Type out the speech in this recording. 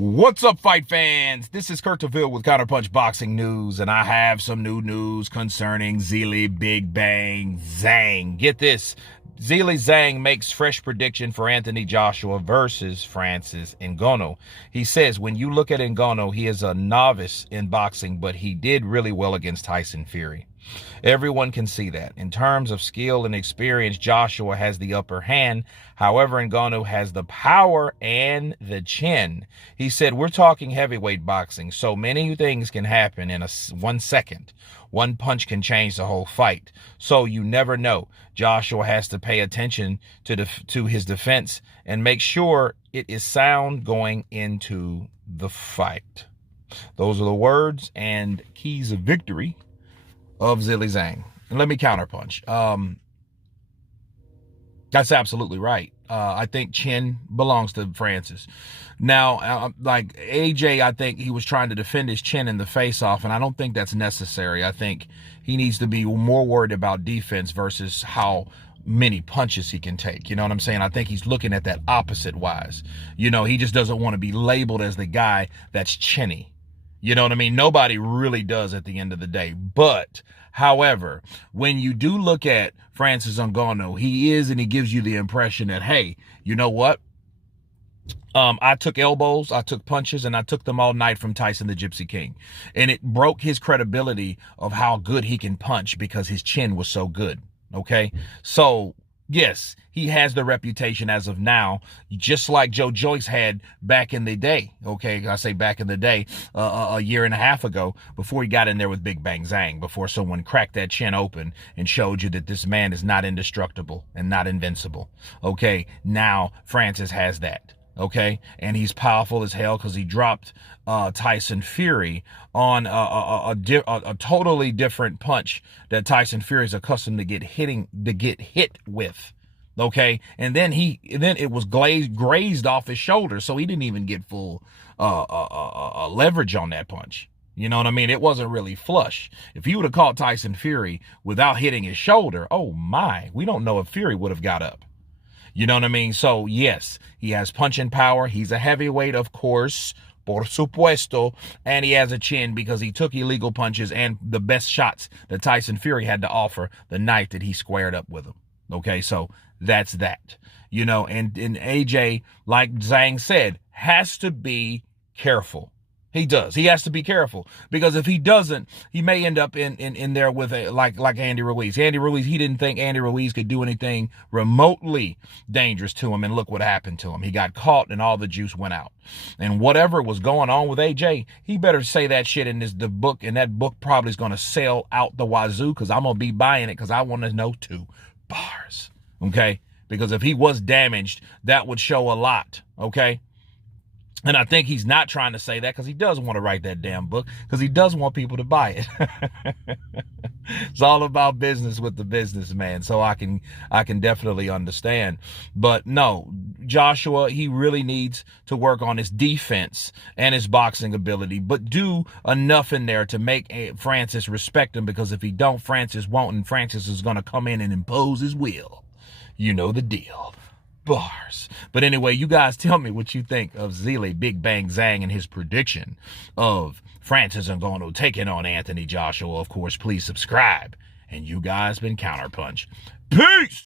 What's up, fight fans? This is Kurt DeVille with Counterpunched Boxing News, and I have some new news concerning Zhilei Big Bang Zhang. Get this. Zhilei Zhang makes fresh prediction for Anthony Joshua versus Francis Ngannou. He says, when you look at Ngannou, he is a novice in boxing, but he did really well against Tyson Fury. Everyone can see that. In terms of skill and experience, Joshua has the upper hand. However, Ngannou has the power and the chin. He said, we're talking heavyweight boxing, so many things can happen in 1 second. One punch can change the whole fight. So you never know. Joshua has to pay attention to his defense and make sure it is sound going into the fight. Those are the words and keys of victory of Zhilei Zhang. And let me counterpunch. That's absolutely right. I think chin belongs to Francis. Now, like AJ, I think he was trying to defend his chin in the face-off, and I don't think that's necessary. I think he needs to be more worried about defense versus how many punches he can take. You know what I'm saying? I think he's looking at that opposite wise. You know, he just doesn't want to be labeled as the guy that's chinny. You know what I mean? Nobody really does at the end of the day. But, however, when you do look at Francis Ngannou, he gives you the impression that, hey, you know what? I took elbows, I took punches, and I took them all night from Tyson the Gypsy King. And it broke his credibility of how good he can punch because his chin was so good. Okay? So, yes, he has the reputation as of now, just like Joe Joyce had back in the day. Okay, I say back in the day, a year and a half ago, before he got in there with Big Bang Zhang, before someone cracked that chin open and showed you that this man is not indestructible and not invincible. Okay, now Francis has that. Okay, and he's powerful as hell because he dropped Tyson Fury on a totally different punch that Tyson Fury is accustomed to get hit with. Okay, and then it was grazed off his shoulder, so he didn't even get full leverage on that punch. You know what I mean? It wasn't really flush. If he would have caught Tyson Fury without hitting his shoulder, oh my, we don't know if Fury would have got up. You know what I mean? So, yes, he has punching power. He's a heavyweight, of course, por supuesto, and he has a chin because he took illegal punches and the best shots that Tyson Fury had to offer the night that he squared up with him. Okay, so that's that. You know, and AJ, like Zhang said, has to be careful. He does. He has to be careful because if he doesn't, he may end up in there with like Andy Ruiz. Andy Ruiz, he didn't think Andy Ruiz could do anything remotely dangerous to him, and look what happened to him. He got caught and all the juice went out. And whatever was going on with AJ, he better say that shit in the book, and that book probably is going to sell out the wazoo because I'm going to be buying it because I want to know too. Bars. Okay? Because if he was damaged, that would show a lot. Okay? And I think he's not trying to say that because he does want to write that damn book because he does want people to buy it. It's all about business with the businessman, so I can definitely understand. But no, Joshua, he really needs to work on his defense and his boxing ability, but do enough in there to make Francis respect him, because if he don't, Francis won't, and Francis is going to come in and impose his will. You know the deal. Bars. But anyway, you guys tell me what you think of Zhilei Big Bang Zhang and his prediction of Francis Ngannou taking on Anthony Joshua. Of course, please subscribe. And you guys been Counterpunched. Peace!